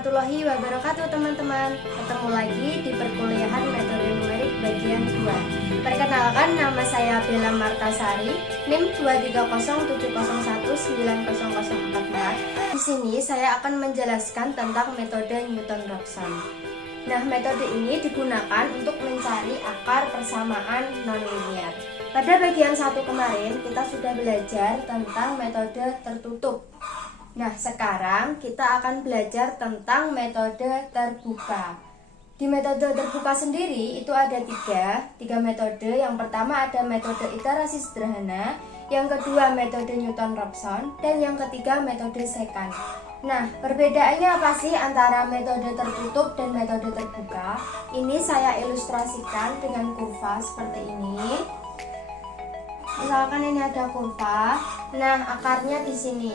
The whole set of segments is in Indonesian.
warahmatullahi wabarakatuh teman-teman. Ketemu lagi di perkuliahan metode numerik bagian 2. Perkenalkan, nama saya Bella Martasari, NIM 23070190044. Di sini saya akan menjelaskan tentang metode Newton-Raphson. Nah, metode ini digunakan untuk mencari akar persamaan nonlinear. Pada bagian 1 kemarin kita sudah belajar tentang metode tertutup. Nah, sekarang kita akan belajar tentang metode terbuka. Di metode terbuka sendiri itu ada tiga metode. Yang pertama ada metode iterasi sederhana, yang kedua metode Newton-Raphson, dan yang ketiga metode secant. Nah, perbedaannya apa sih antara metode tertutup dan metode terbuka? Ini saya ilustrasikan dengan kurva seperti ini. Misalkan ini ada kurva. Nah, akarnya di sini.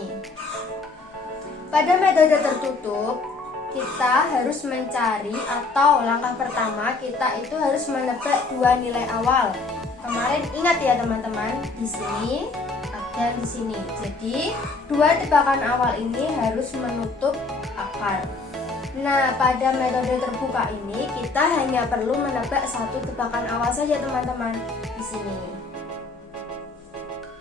Pada metode tertutup, kita harus mencari, atau langkah pertama kita itu harus menebak dua nilai awal. Kemarin ingat ya teman-teman, di sini dan di sini. Jadi dua tebakan awal ini harus menutup akar. Nah, pada metode terbuka ini kita hanya perlu menebak satu tebakan awal saja teman-teman. Di sini.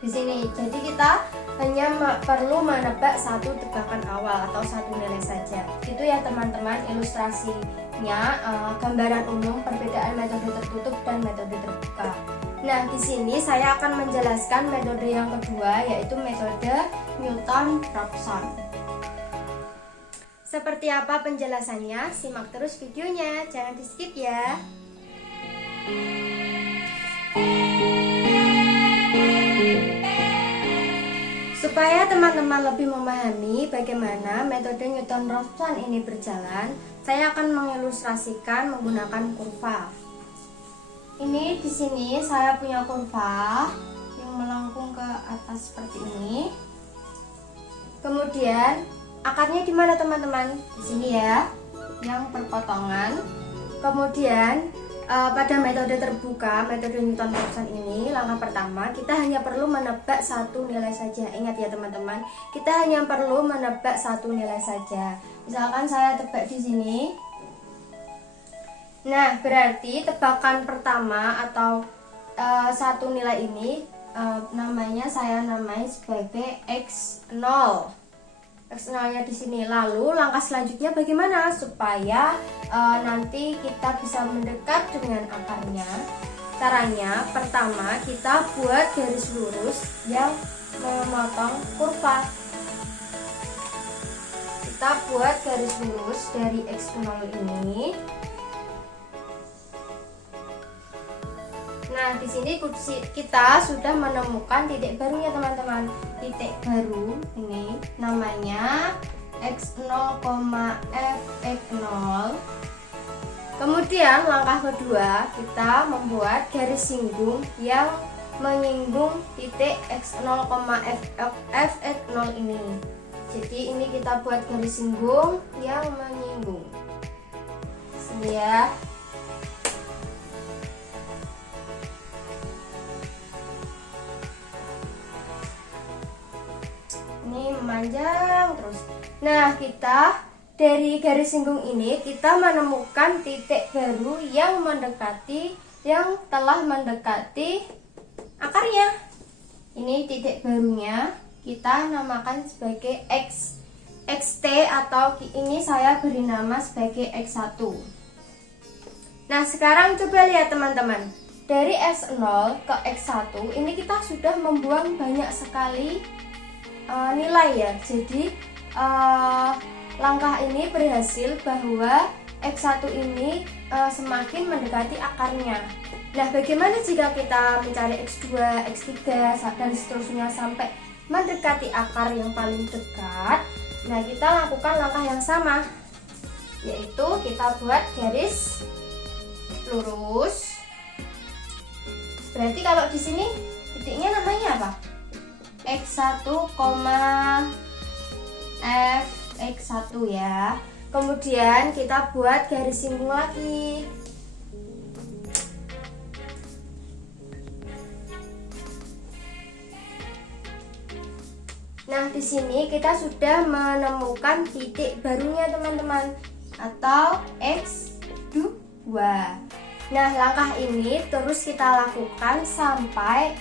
Jadi kita hanya perlu menebak satu tebakan awal atau satu nilai saja. Itu ya teman-teman ilustrasinya, gambaran umum perbedaan metode tertutup dan metode terbuka. Nah, di sini saya akan menjelaskan metode yang kedua, yaitu metode Newton-Raphson. Seperti apa penjelasannya? Simak terus videonya, jangan di-skip ya. Supaya teman-teman lebih memahami bagaimana metode Newton-Raphson ini berjalan, saya akan mengilustrasikan menggunakan kurva. Ini di sini saya punya kurva yang melengkung ke atas seperti ini. Kemudian akarnya di mana teman-teman? Di sini ya, yang perpotongan. Kemudian pada metode terbuka, metode Newton-Raphson ini, langkah pertama kita hanya perlu menebak satu nilai saja. Ingat ya teman-teman, kita hanya perlu menebak satu nilai saja. Misalkan saya tebak di sini. Nah, berarti tebakan pertama atau satu nilai ini saya namai sebagai X0. X0-nya di sini. Lalu langkah selanjutnya bagaimana supaya nanti kita bisa mendekat dengan akarnya? Caranya pertama kita buat garis lurus yang memotong kurva. Kita buat garis lurus dari X0 ini. Nah, di sini kita sudah menemukan titik barunya teman-teman. Titik baru ini namanya X0,Fx0. Kemudian langkah kedua kita membuat garis singgung yang menyinggung titik X0,Fx0 ini. Jadi ini kita buat garis singgung yang menyinggung. Sini ya. Ini memanjang terus. Nah, kita dari garis singgung ini kita menemukan titik baru yang telah mendekati akarnya. Ini titik barunya kita namakan sebagai XT, atau ini saya beri nama sebagai X1. Nah, sekarang coba lihat teman-teman. Dari X0 ke X1 ini kita sudah membuang banyak sekali nilai ya. Jadi langkah ini berhasil bahwa X1 ini semakin mendekati akarnya. Nah, bagaimana jika kita mencari X2, X3 dan seterusnya sampai mendekati akar yang paling dekat? Nah, kita lakukan langkah yang sama, yaitu kita buat garis lurus. Berarti kalau di sini titiknya namanya apa? X1, Fx1 ya. Kemudian kita buat garis singgung lagi. Nah, di sini kita sudah menemukan titik barunya teman-teman, atau X2. Nah, langkah ini terus kita lakukan sampai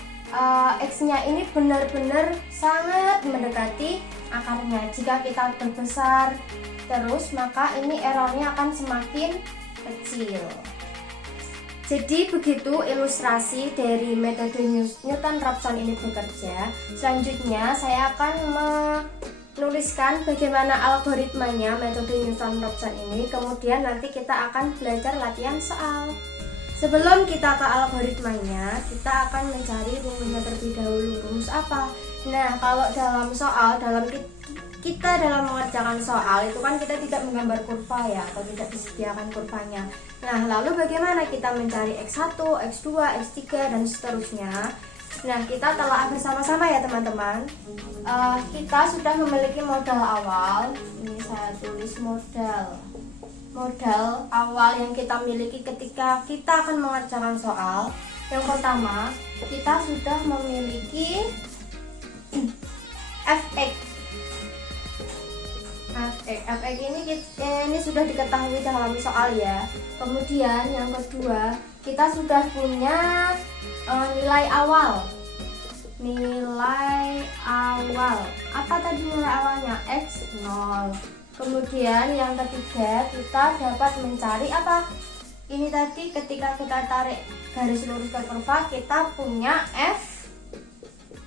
X-nya ini benar-benar sangat mendekati akarnya. Jika kita perbesar terus, maka ini errornya akan semakin kecil. Jadi begitu ilustrasi dari metode Newton-Raphson ini bekerja. Selanjutnya saya akan menuliskan bagaimana algoritmanya metode Newton-Raphson ini. Kemudian nanti kita akan belajar latihan soal. Sebelum kita ke algoritmanya, kita akan mencari rumusnya terlebih dahulu. Rumus apa? Nah, kalau dalam soal, kita dalam mengerjakan soal itu kan kita tidak menggambar kurva ya, atau tidak disediakan kurvanya. Nah, lalu bagaimana kita mencari X1, X2, X3 dan seterusnya? Nah, kita telah bersama-sama ya teman-teman. Kita sudah memiliki modal awal. Ini saya tulis modal awal yang kita miliki ketika kita akan mengerjakan soal. Yang pertama, kita sudah memiliki fx. Fx ini sudah diketahui dalam soal ya. Kemudian yang kedua, kita sudah punya nilai awal. Apa tadi nilai awalnya? X0. Kemudian yang ketiga, kita dapat mencari apa? Ini tadi ketika kita tarik garis lurus ke kurva, kita punya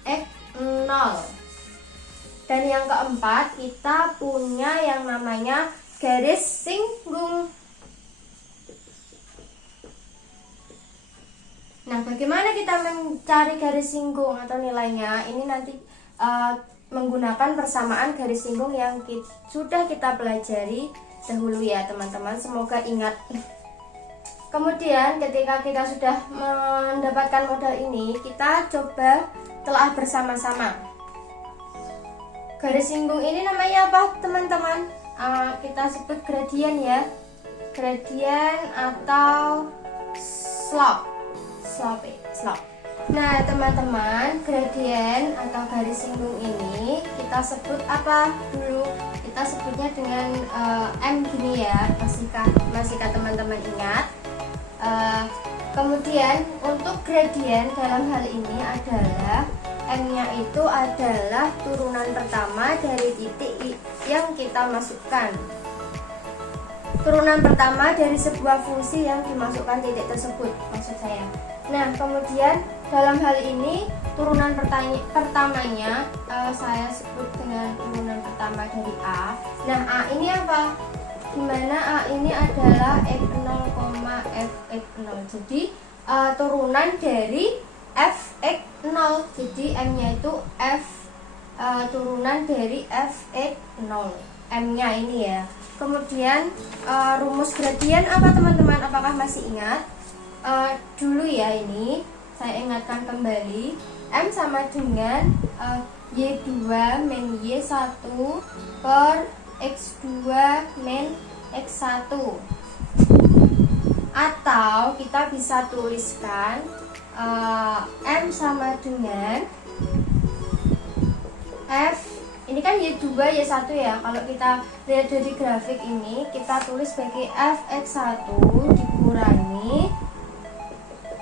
fx0. Dan yang keempat, kita punya yang namanya garis singgung. Nah, bagaimana kita mencari garis singgung atau nilainya? Ini nanti menggunakan persamaan garis singgung yang sudah kita pelajari dahulu ya teman-teman. Semoga ingat. Kemudian ketika kita sudah mendapatkan modal ini, kita coba telah bersama-sama. Garis singgung ini namanya apa teman-teman? Kita sebut gradien ya. Gradien atau slope. Nah teman-teman, gradien atau garis singgung ini kita sebut apa dulu? Kita sebutnya dengan M gini ya. Masihkah teman-teman ingat? Kemudian untuk gradien dalam hal ini adalah M-nya itu adalah turunan pertama dari titik yang kita masukkan. Turunan pertama dari sebuah fungsi yang dimasukkan titik tersebut, maksud saya. Nah, kemudian dalam hal ini turunan pertamanya saya sebut dengan turunan pertama dari A. Nah, A ini apa? Dimana A ini adalah X0, Fx0. Jadi turunan dari Fx0. Jadi M-nya itu turunan dari Fx0. M-nya ini ya. Kemudian rumus gradien apa teman-teman? Apakah masih ingat? Dulu ya, ini saya ingatkan kembali. M sama dengan Y2 min Y1 per X2 min X1. Atau kita bisa tuliskan M sama dengan F, ini kan Y2 Y1 ya. Kalau kita lihat dari grafik ini, kita tulis sebagai Fx1 dikurangi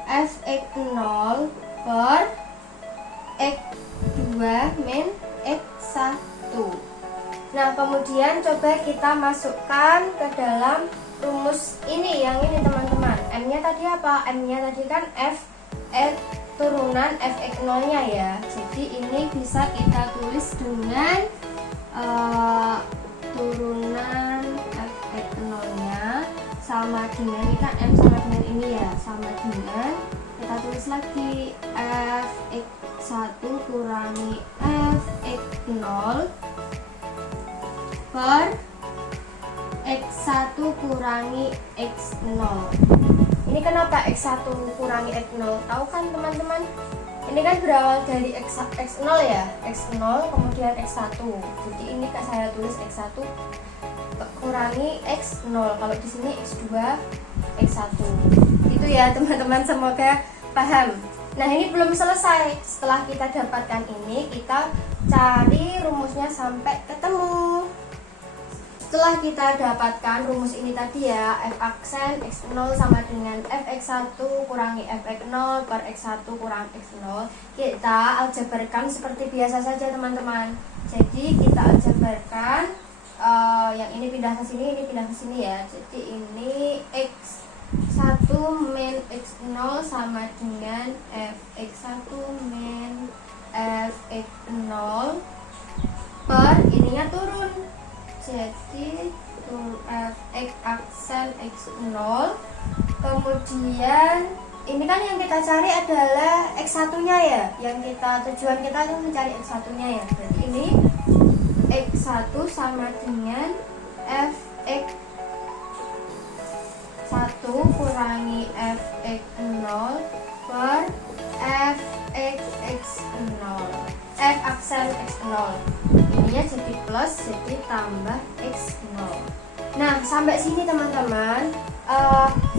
Fx0 per X2 min X1. Nah, kemudian coba kita masukkan ke dalam rumus ini, yang ini teman-teman. M-nya tadi apa? M-nya tadi kan turunan Fx0 nya ya. Jadi ini bisa kita tulis dengan turunan Fx0 nya sama dengan, ini kan M sama dengan ini ya, sama dengan, kita tulis lagi Fx1 kurangi Fx0 per X1 kurangi X0. Ini kenapa X1 kurangi X0? Tahu kan teman-teman? Ini kan berawal dari X0 ya, X0 kemudian X1. Jadi ini saya tulis X1 kurangi X0. Kalau di sini X2 X1. Itu ya teman-teman, semoga paham. Nah, ini belum selesai. Setelah kita dapatkan ini, kita cari rumusnya sampai ketemu. Setelah kita dapatkan rumus ini tadi ya, f aksen x0 sama dengan fx1 kurangi fx0 per x1 kurang x0, kita aljabarkan seperti biasa saja teman-teman. Jadi kita aljabarkan, yang ini pindah ke sini, ini pindah ke sini ya. Jadi ini x1 min x0 sama dengan fx1 min fx0 per ininya turun. Jadi fx aksen x0, kemudian ini kan yang kita cari adalah x1 nya ya, yang tujuan kita itu mencari x1 nya ya. Berarti ini x1 sama dengan fx1 kurangi fx0 per fx0, f aksen x0. Ininya jadi plus, jadi tambah x0. Nah, sampai sini teman-teman,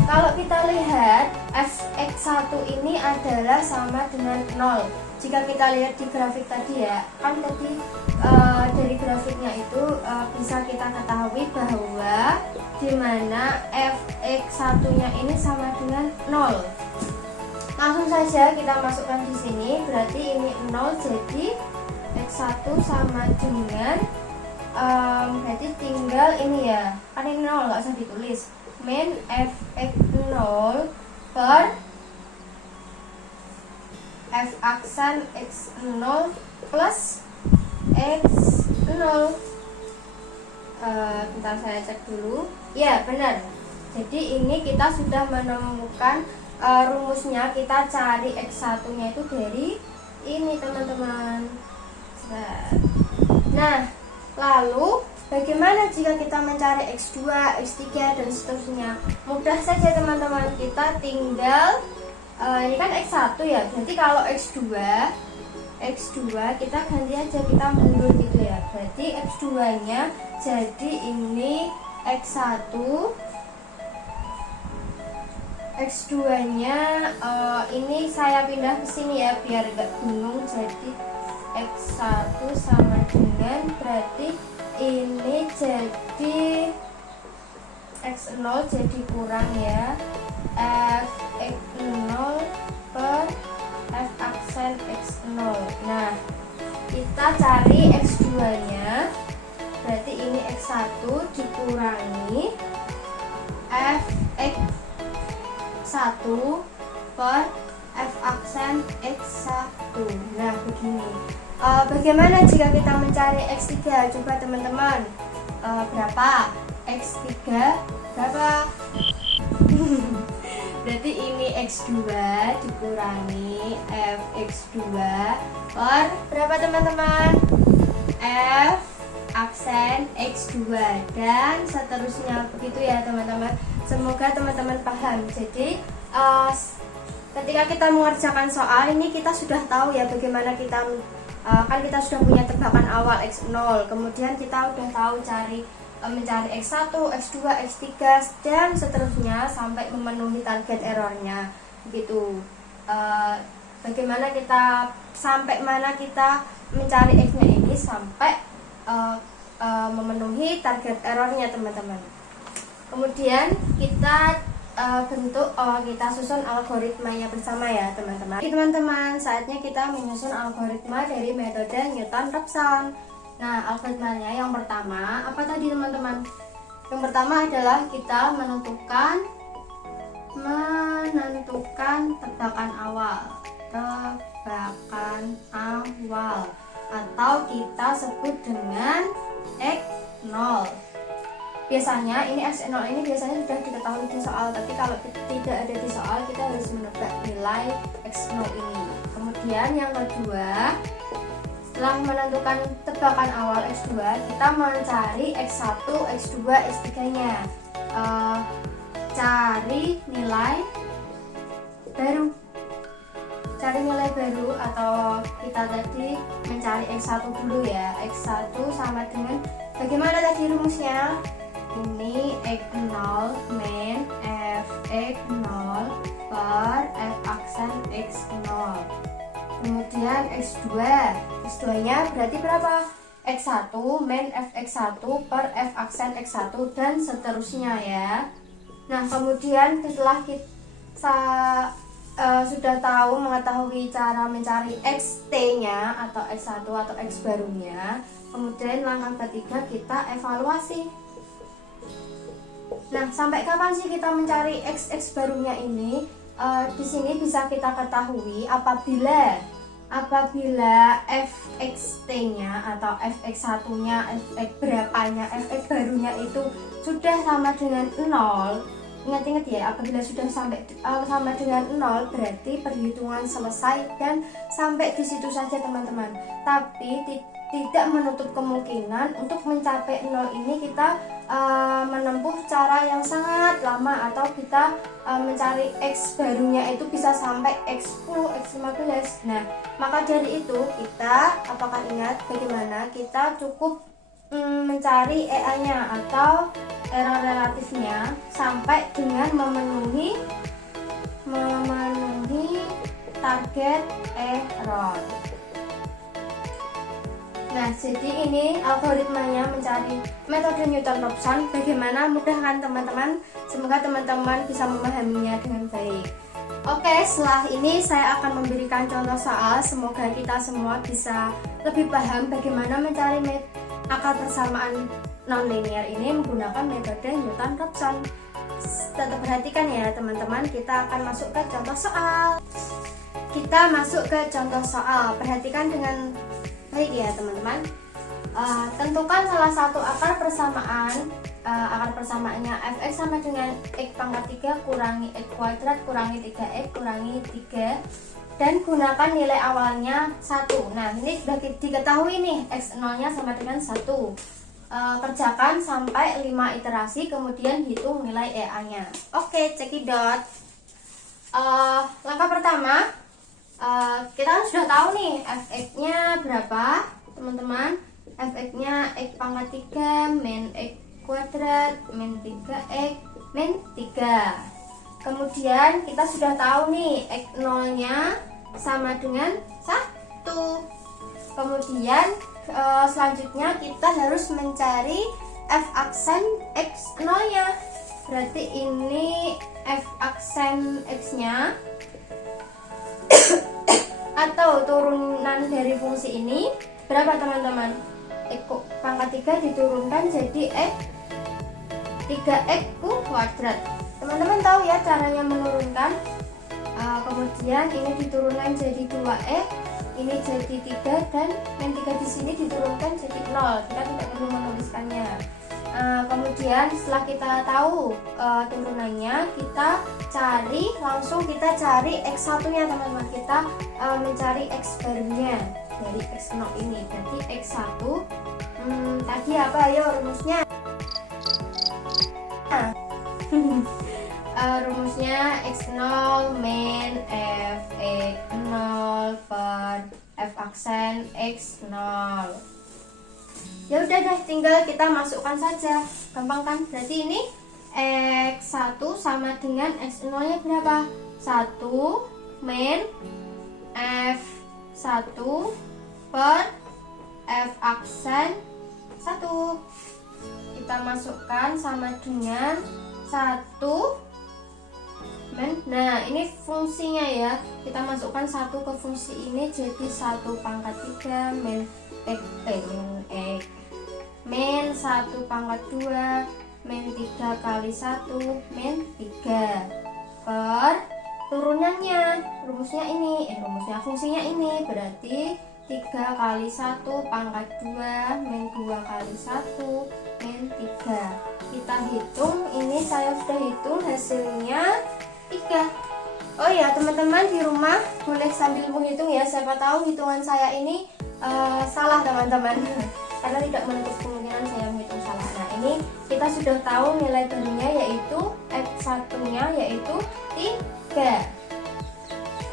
kalau kita lihat fx1 ini adalah sama dengan 0. Jika kita lihat di grafik tadi ya, kan tadi dari grafiknya itu bisa kita ketahui bahwa dimana fx1 nya ini sama dengan 0. Langsung saja kita masukkan di sini, berarti ini 0, jadi x1 sama dengan berarti tinggal ini ya, kan ini 0 nggak usah ditulis, min fx0 per f aksen x0 plus x0. Bentar saya cek dulu. Ya benar, jadi ini kita sudah menemukan rumusnya. Kita cari x1 nya itu dari ini teman-teman. Nah, lalu bagaimana jika kita mencari x2, x3 dan seterusnya? Mudah saja teman-teman, kita tinggal ini kan x1 ya, berarti kalau x2 kita ganti aja, kita mundur gitu ya. Berarti x2 nya jadi ini x1, x2 nya ini saya pindah ke sini ya biar gak bingung. Jadi x1 sama dengan, berarti ini jadi x0 jadi kurang ya, fx0 per f aksen x0. Nah, kita cari x2 nya, berarti ini x1 dikurangi fx1 per f aksen x1. Nah, begini. Bagaimana jika kita mencari x3? Coba teman-teman, berapa? x3 berapa? Berarti ini x2 dikurangi fx2 per berapa teman-teman? F aksen x2 dan seterusnya, begitu ya teman-teman. Semoga teman-teman paham. Jadi ketika kita mengerjakan soal ini, kita sudah tahu ya bagaimana kita kan kita sudah punya tebakan awal x0, kemudian kita udah tahu mencari x1, x2, x3 dan seterusnya sampai memenuhi target errornya, begitu. Bagaimana kita sampai mana kita mencari x-nya ini sampai memenuhi target errornya teman-teman. Kemudian kita kita susun algoritmanya bersama ya teman-teman. Oke teman-teman, saatnya kita menyusun algoritma dari metode Newton-Raphson. Nah, algoritmanya yang pertama apa tadi teman-teman? Yang pertama adalah kita menentukan tebakan awal atau kita sebut dengan x0. Biasanya ini x0 ini biasanya sudah diketahui di soal, tapi kalau tidak ada di soal kita harus menebak nilai x0 ini. Kemudian yang kedua, setelah menentukan tebakan awal x2, kita mencari x1, x2, x3 nya. Cari nilai baru atau kita tadi mencari x1 dulu ya. X1 sama dengan, bagaimana tadi rumusnya? Ini x0 min fx0 per f aksen x0. kemudian X2. X2 nya berarti berapa? X1 min fx1 per f aksen X1 dan seterusnya ya. Nah kemudian setelah kita sudah mengetahui cara mencari xt nya atau X1 atau X barunya, kemudian langkah ketiga kita evaluasi. Nah sampai kapan sih kita mencari x barunya ini? Di sini bisa kita ketahui apabila fxt-nya atau fx1-nya, fx berapanya, fx barunya itu sudah sama dengan 0. Ingat-ingat ya, apabila sudah sama dengan 0 berarti perhitungan selesai dan sampai di situ saja teman-teman. Tapi tidak menutup kemungkinan untuk mencapai 0 ini kita menempuh cara yang sangat lama, atau kita mencari x barunya itu bisa sampai x10, x15. Nah, maka dari itu kita apakah ingat bagaimana kita cukup mencari EA-nya atau error relatifnya sampai dengan memenuhi target error. Nah, jadi ini algoritmanya mencari metode Newton-Raphson. Bagaimana, mudah kan teman-teman? Semoga teman-teman bisa memahaminya dengan baik. Oke, setelah ini saya akan memberikan contoh soal. Semoga kita semua bisa lebih paham bagaimana mencari akar persamaan nonlinear ini menggunakan metode Newton-Raphson. Tetap perhatikan ya teman-teman, kita akan masuk ke contoh soal. Kita masuk ke contoh soal. Perhatikan dengan baik ya teman-teman. Tentukan salah satu akar persamaan. Akar persamaannya fx sama dengan x pangkat 3 kurangi x kuadrat kurangi 3x kurangi 3, dan gunakan nilai awalnya 1. Nah ini sudah diketahui nih, x0 nya sama dengan 1. Kerjakan sampai 5 iterasi, kemudian hitung nilai EA nya. Oke, cekidot. Langkah pertama, kita sudah tahu nih fx nya berapa teman-teman. Fx nya x pangkat 3 min x kuadrat min 3x min 3. Kemudian kita sudah tahu nih x0 nya sama dengan 1. Kemudian selanjutnya kita harus mencari f aksen x0 nya. Berarti ini f aksen x nya atau turunan dari fungsi ini berapa teman-teman? X pangkat 3 diturunkan jadi x 3x kuadrat. Teman-teman tahu ya caranya menurunkan. Kemudian ini diturunkan jadi 2x, ini jadi 3, dan min 3 di sini diturunkan jadi 0. Kita tidak perlu menuliskannya. Kemudian setelah kita tahu turunannya, kita langsung cari x1 nya teman-teman. Kita mencari x barunya dari x0 ini. Berarti x1 tadi apa ya rumusnya? Rumusnya x0 min fx0 per f aksen x0. Ya udah deh, tinggal kita masukkan saja, gampang kan? Berarti ini x1 sama dengan x0 nya berapa? 1 min f1 per f aksen 1. Kita masukkan sama dengan 1 min. Nah ini fungsinya ya, kita masukkan 1 ke fungsi ini jadi 1 pangkat 3 min x min 1 pangkat 2 min 3 kali 1 min 3 per turunannya, rumusnya ini, fungsinya ini, berarti 3 kali 1 pangkat 2 min 2 kali 1 min 3. Kita hitung, ini saya sudah hitung hasilnya 3. Oh ya teman-teman di rumah boleh sambil menghitung ya, siapa tahu hitungan saya ini salah teman-teman. Karena tidak menutup kemungkinan saya menghitung salah. Nah ini kita sudah tahu nilai barunya yaitu f1 nya yaitu 3.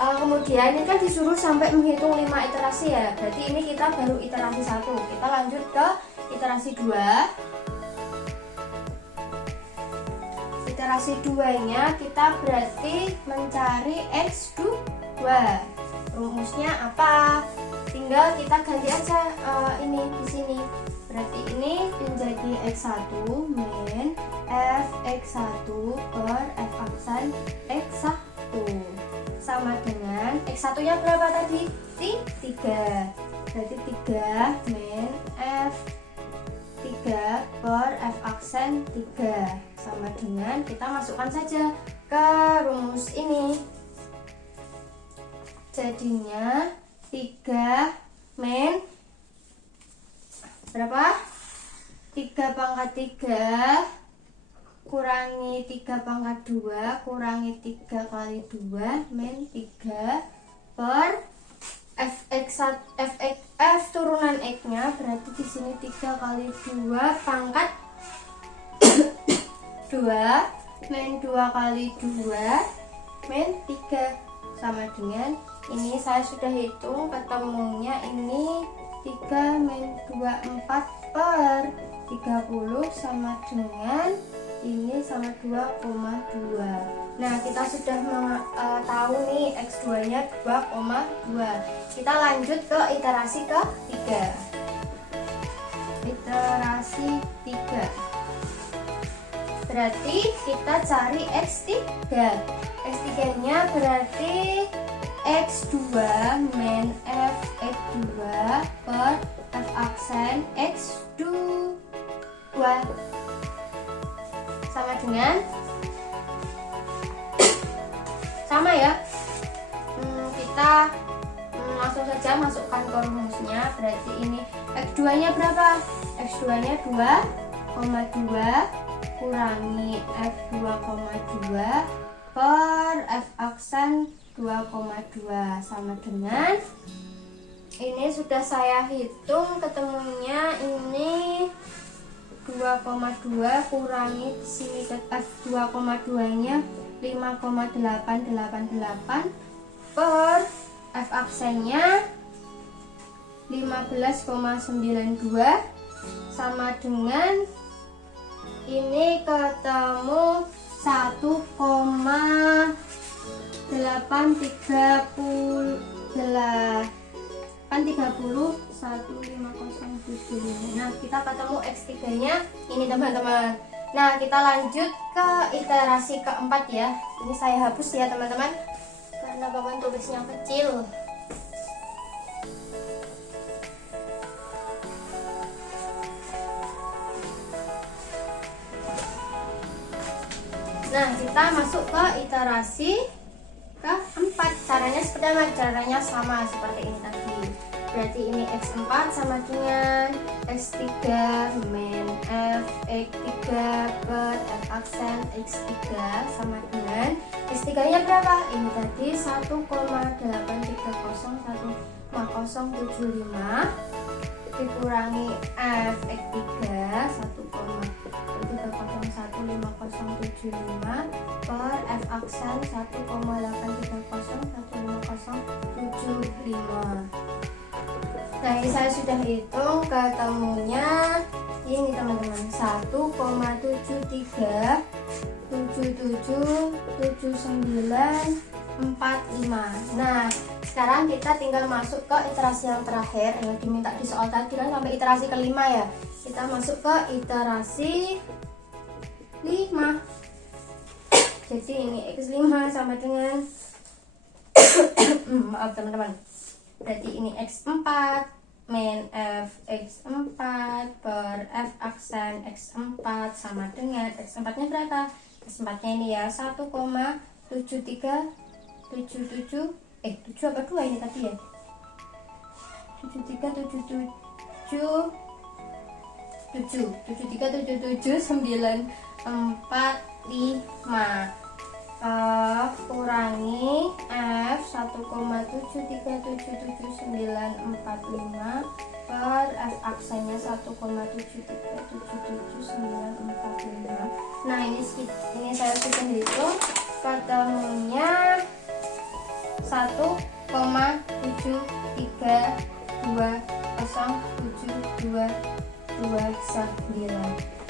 Kemudian ini kan disuruh sampai menghitung 5 iterasi ya. Berarti ini kita baru iterasi 1. Kita lanjut ke iterasi 2. Iterasi 2 nya kita berarti mencari x2. rumusnya apa? Tinggal kita ganti aja ini di sini. Berarti ini menjadi X1 min F X1 per F aksen X1 sama dengan X1 nya berapa tadi? 3. Berarti 3 min F 3 per F aksen 3 sama dengan, kita masukkan saja ke rumus ini. Jadinya 3 min berapa? 3 pangkat 3 kurangi 3 pangkat 2 kurangi 3 kali 2 min 3 per F turunan X nya berarti di sini 3 kali 2 pangkat 2 min 2 kali 2 min 3 sama dengan, ini saya sudah hitung ketemunya ini 3 min 24 per 30 sama dengan ini sama 2,2. Nah, kita sudah tahu nih X2 nya 2,2. Kita lanjut ke iterasi ke-3. Iterasi 3. Berarti kita cari X3. X3 nya berarti X2 min F X2 per F aksen X2 sama dengan sama ya. Kita langsung saja masukkan ke rumusnya. Berarti ini X2 nya berapa? X2 nya 2,2 kurangi F 2,2 per F aksen 2,2 sama dengan, ini sudah saya hitung ketemunya ini 2,2 kurangi di sini F 2,2 nya 5,888 per F aksennya 15,92 sama dengan ini ketemu 1,830 15075. Nah, kita ketemu X3 nya ini teman-teman. Nah, kita lanjut ke iterasi keempat ya. Ini saya hapus ya teman-teman karena papan tulisnya kecil. Nah, kita masuk ke iterasi keempat. Caranya seperti apa? Caranya sama seperti ini tadi. Berarti ini X4 sama dengan X3 min F X3 per F aksen X3 sama dengan X3 nya berapa? Ini tadi 1,830,15075 dikurangi F X3 1,3015075 per F aksen 1,830,15075. Nah, ini saya sudah hitung ketemunya ini teman-teman 1,77377945. Nah, sekarang kita tinggal masuk ke iterasi yang terakhir yang diminta di soal tadi kan sampai iterasi kelima ya. Kita masuk ke iterasi 5. Jadi ini X5 sama dengan maaf teman-teman. Berarti ini X4 min F X4 per F aksen X4 sama dengan X4 nya berapa? X4 nya ini ya 1,7377 7 apa 2 ini tadi ya? 7377945 kurangi F 1,73777945 per F aksennya 1,73777945. Nah, ini saya sudah hitung ketemunya 1,73207229.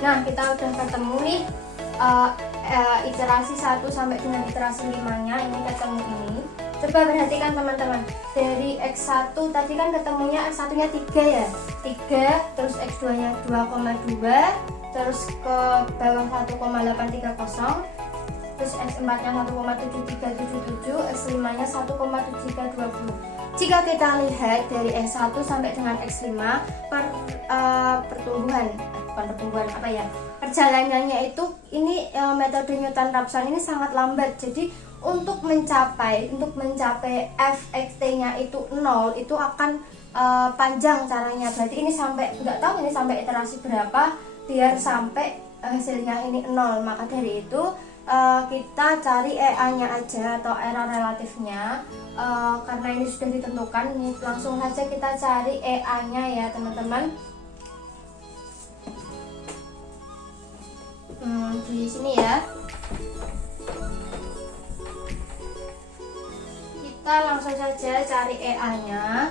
Nah, kita udah ketemu nih iterasi 1 sampai dengan iterasi 5 nya ini ketemu ini. Coba perhatikan teman-teman, dari X1 tadi kan ketemunya X1 nya 3 ya, 3, terus X2 nya 2,2, terus ke bawah 1,830, terus X4 nya 1,7377, X5 nya 1,7320. Jika kita lihat dari X1 sampai dengan X5 perjalanannya itu ini metode Newton-Raphson ini sangat lambat. Jadi untuk mencapai fxt-nya itu 0 itu akan panjang caranya. Berarti ini sampai nggak tahu ini sampai iterasi berapa biar sampai hasilnya ini 0. Maka dari itu kita cari EA-nya aja atau error relatifnya. Karena ini sudah ditentukan, nih langsung saja kita cari EA-nya ya teman-teman. Di sini ya. Kita langsung saja cari EA-nya.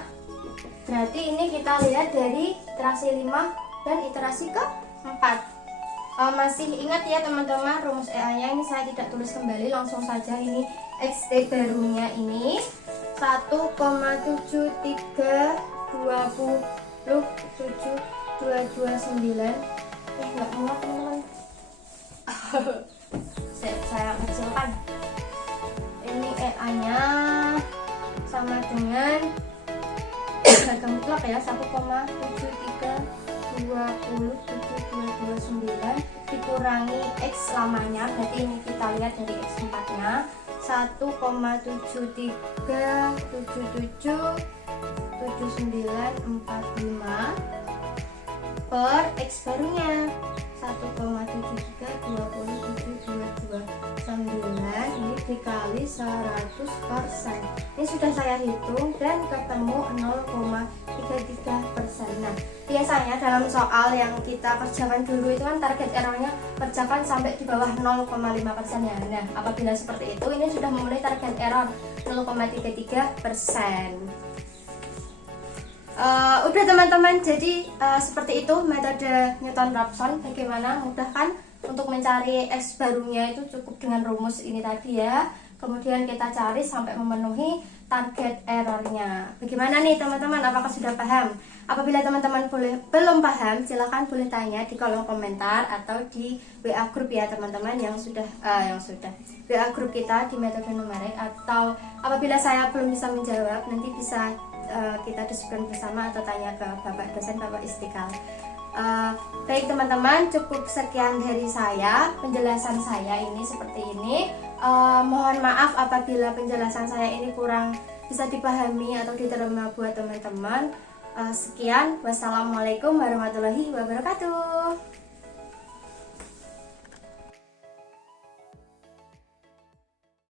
Berarti ini kita lihat dari iterasi 5 dan iterasi ke-4. Masih ingat ya teman-teman rumus EA-nya, ini saya tidak tulis kembali, langsung saja ini XT barunya ini 1,732729. Enggak muat teman-teman. Saya kecilkan. Ini EA-nya sama dengan harga mutlak ya, 1,732729 dikurangi X lamanya. Berarti ini kita lihat dari X4 nya 1,73777945 per X barunya 1,732729 ini dikali 100%. Ini sudah saya hitung dan ketemu 0,33%. Nah, biasanya dalam soal yang kita kerjakan dulu itu kan target errornya kerjakan sampai di bawah 0,5% ya. Nah, apabila seperti itu ini sudah memenuhi target error 0,33%. Udah teman-teman, jadi seperti itu metode Newton-Raphson. Bagaimana, mudah kan untuk mencari X barunya itu cukup dengan rumus ini tadi ya. Kemudian kita cari sampai memenuhi target errornya. Bagaimana nih teman-teman, apakah sudah paham? Apabila teman-teman belum paham, silahkan boleh tanya di kolom komentar atau di WA group ya teman-teman yang sudah WA group kita di metode numerik. Atau apabila saya belum bisa menjawab, nanti bisa kita diskusikan bersama atau tanya ke Bapak dosen, Bapak Istiqlal. Baik teman-teman, cukup sekian dari saya. Penjelasan saya ini seperti ini. Mohon maaf apabila penjelasan saya ini kurang bisa dipahami atau diterima buat teman-teman. Sekian, wassalamualaikum warahmatullahi wabarakatuh.